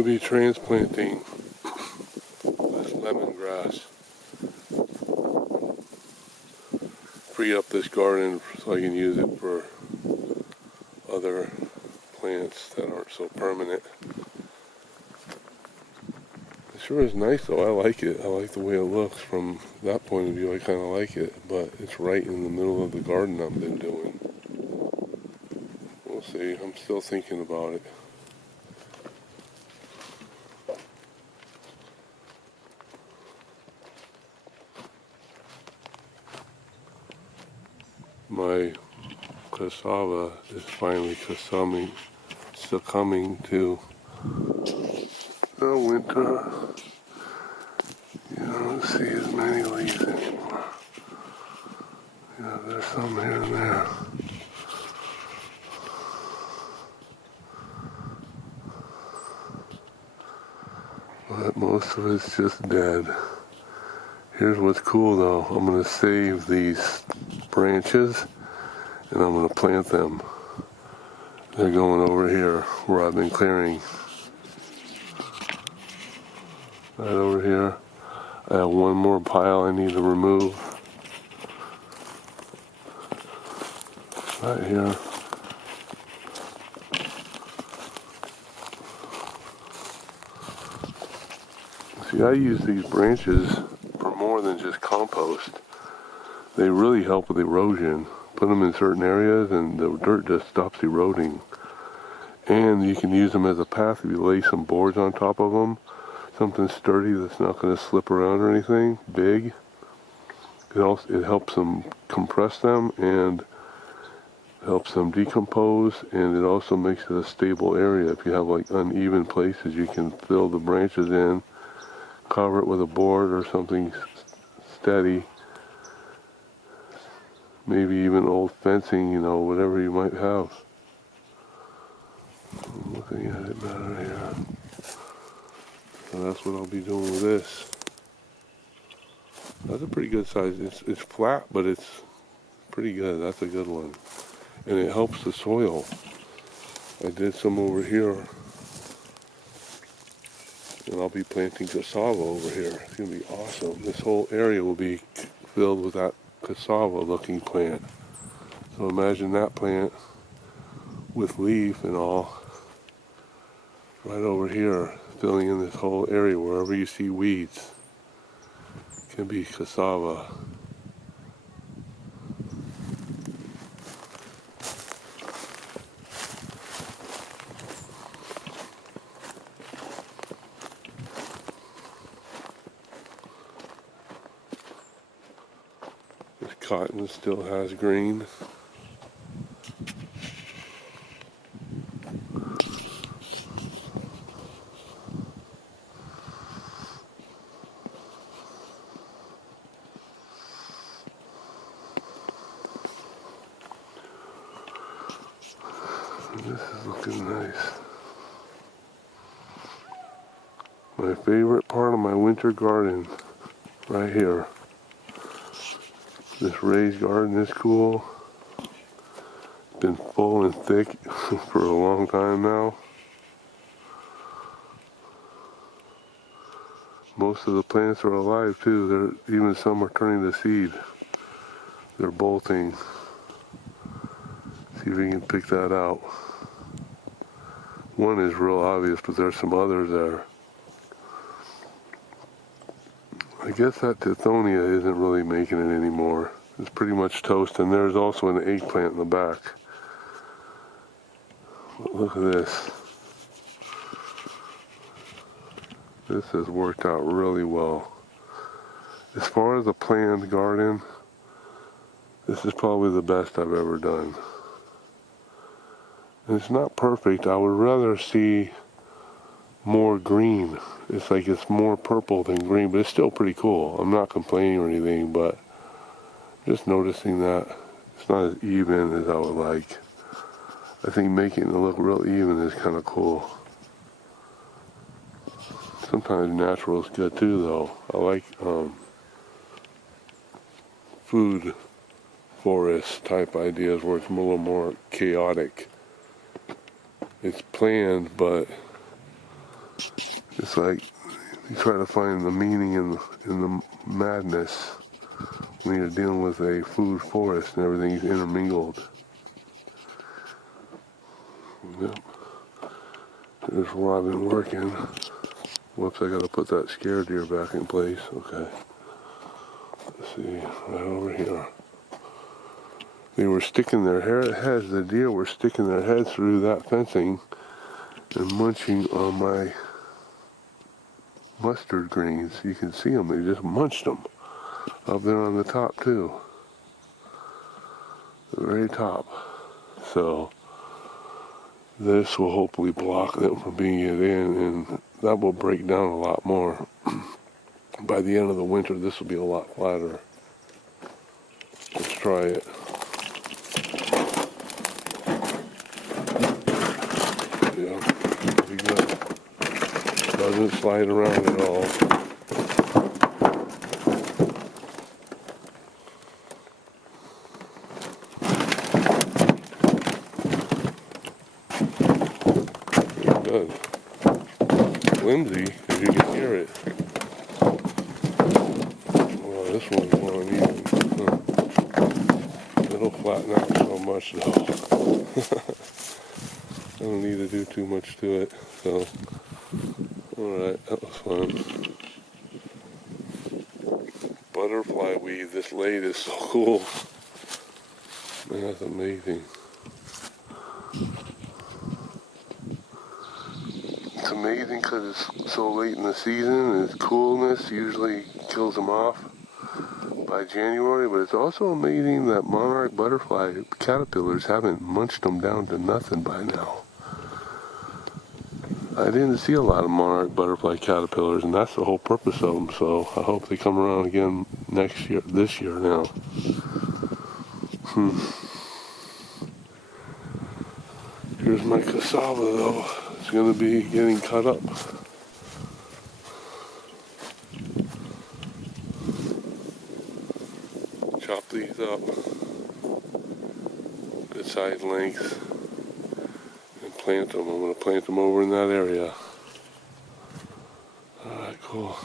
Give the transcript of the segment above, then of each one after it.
to be transplanting this lemongrass. Free up this garden so I can use it for other plants that aren't so permanent. It sure is nice though. I like it. I like the way it looks from that point of view. I kind of like it, but it's right in the middle of the garden I've been doing. We'll see. I'm still thinking about it. My cassava is finally succumbing to the winter. You don't see as many leaves anymore. Yeah, there's some here and there. But most of it's just dead. Here's what's cool though. I'm going to save these branches and I'm going to plant them. They're going over here where I've been clearing. Right over here. I have one more pile I need to remove. Right here. See, I use these branches for more than just compost. They really help with erosion. Put them in certain areas and the dirt just stops eroding. And you can use them as a path if you lay some boards on top of them. Something sturdy that's not going to slip around or anything, big. It helps them compress them and helps them decompose, and it also makes it a stable area. If you have like uneven places, you can fill the branches in, cover it with a board or something steady. Maybe even old fencing, you know, whatever you might have. I'm looking at it better here. So that's what I'll be doing with this. That's a pretty good size. It's flat, but it's pretty good. That's a good one. And it helps the soil. I did some over here. And I'll be planting cassava over here. It's going to be awesome. This whole area will be filled with that cassava-looking plant. So imagine that plant with leaf and all right over here, filling in this whole area. Wherever you see weeds, it can be cassava. This cotton still has green. This is looking nice. My favorite part of my winter garden, right here. This raised garden is cool. Been full and thick for a long time now. Most of the plants are alive too. Even some are turning to seed. They're bolting. See if we can pick that out. One is real obvious, but there's some others there. I guess that Tithonia isn't really making it anymore. It's pretty much toast, and there's also an eggplant in the back. Look at this. This has worked out really well. As far as a planned garden, this is probably the best I've ever done. And it's not perfect. I would rather see more green. It's like it's more purple than green, but it's still pretty cool. I'm not complaining or anything, but just noticing that it's not as even as I would like. I think making it look real even is kind of cool. Sometimes natural is good too, though. I like food forest type ideas where it's a little more chaotic. It's planned, but It's like you try to find the meaning in the madness when you're dealing with a food forest and everything's intermingled. Yep. There's where I've been working. Whoops, I gotta put that scare deer back in place. Okay. Let's see, right over here. They were sticking their heads, the deer were sticking their heads through that fencing and munching on my mustard greens. You can see them, they just munched them. Up there on the top too. The very top. So this will hopefully block them from being in, and that will break down a lot more. By the end of the winter, this will be a lot flatter. Let's try it. Yeah, pretty good. Doesn't slide around at all. Pretty good. Flimsy, if you can hear it. Well, this one's more uneven. It'll flatten out so much though. I don't need to do too much to it, so. Alright, that was fun. Butterfly weed, this late is so cool. Man, that's amazing. It's amazing because it's so late in the season and its coolness usually kills them off by January, but it's also amazing that monarch butterfly caterpillars haven't munched them down to nothing by now. I didn't see a lot of monarch butterfly caterpillars, and that's the whole purpose of them, so I hope they come around again this year now. Here's my cassava though. It's going to be getting cut up. Chop these up. Good size lengths. And plant them. I'm going to plant them over in that area. Alright, cool.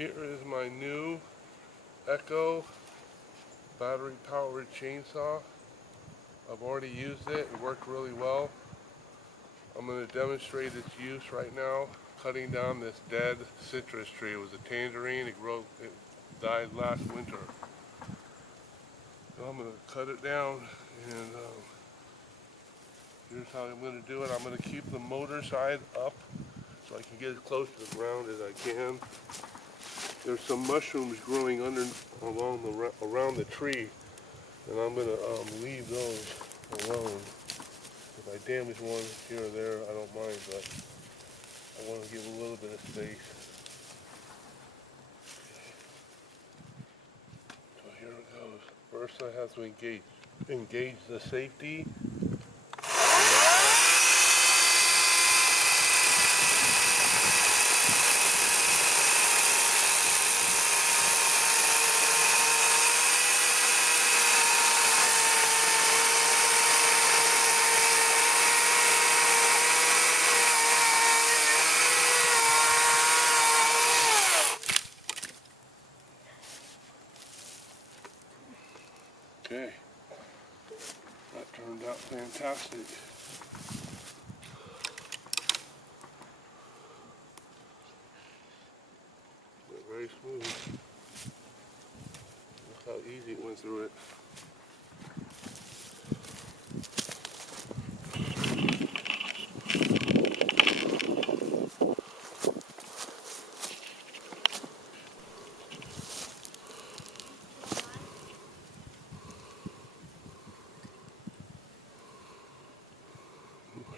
Here is my new Echo battery powered chainsaw. I've already used it. It worked really well. I'm going to demonstrate its use right now, cutting down this dead citrus tree. It was a tangerine. It died last winter. So I'm going to cut it down, and here's how I'm going to do it. I'm going to keep the motor side up so I can get as close to the ground as I can. There's some mushrooms growing around the tree, and I'm going to leave those alone. If I damage one here or there, I don't mind, but I want to give a little bit of space. Okay. So here it goes. First I have to engage the safety. Okay, that turned out fantastic. Went very smooth. Look how easy it went through it.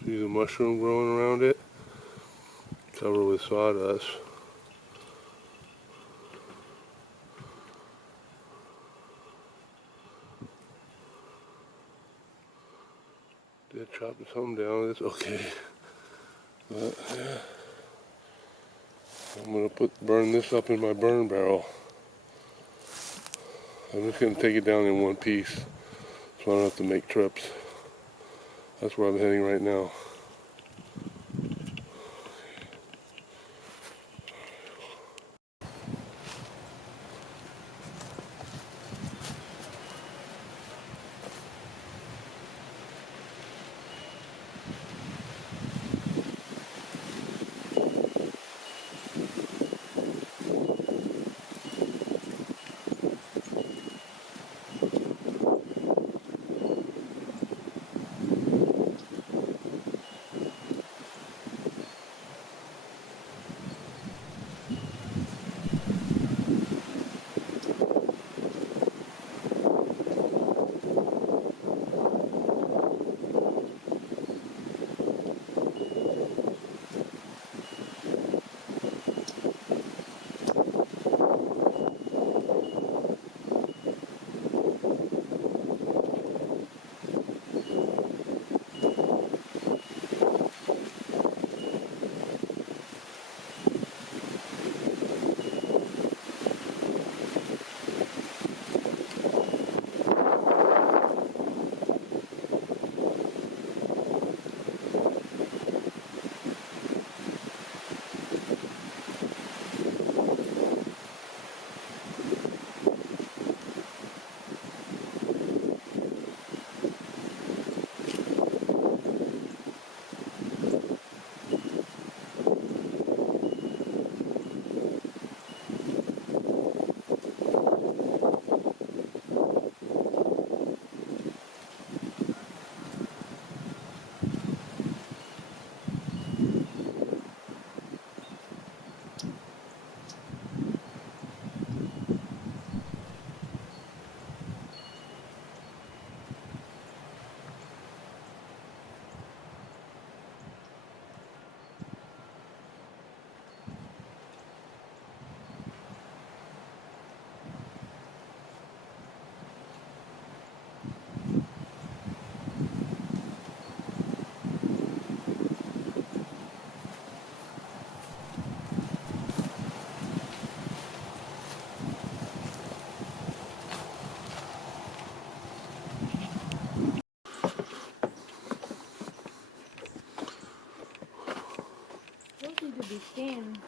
See the mushroom growing around it? Covered with sawdust. Did chop some down, it's okay. But yeah. I'm gonna burn this up in my burn barrel. I'm just gonna take it down in one piece so I don't have to make trips. That's where I'm heading right now. Those need to be scanned.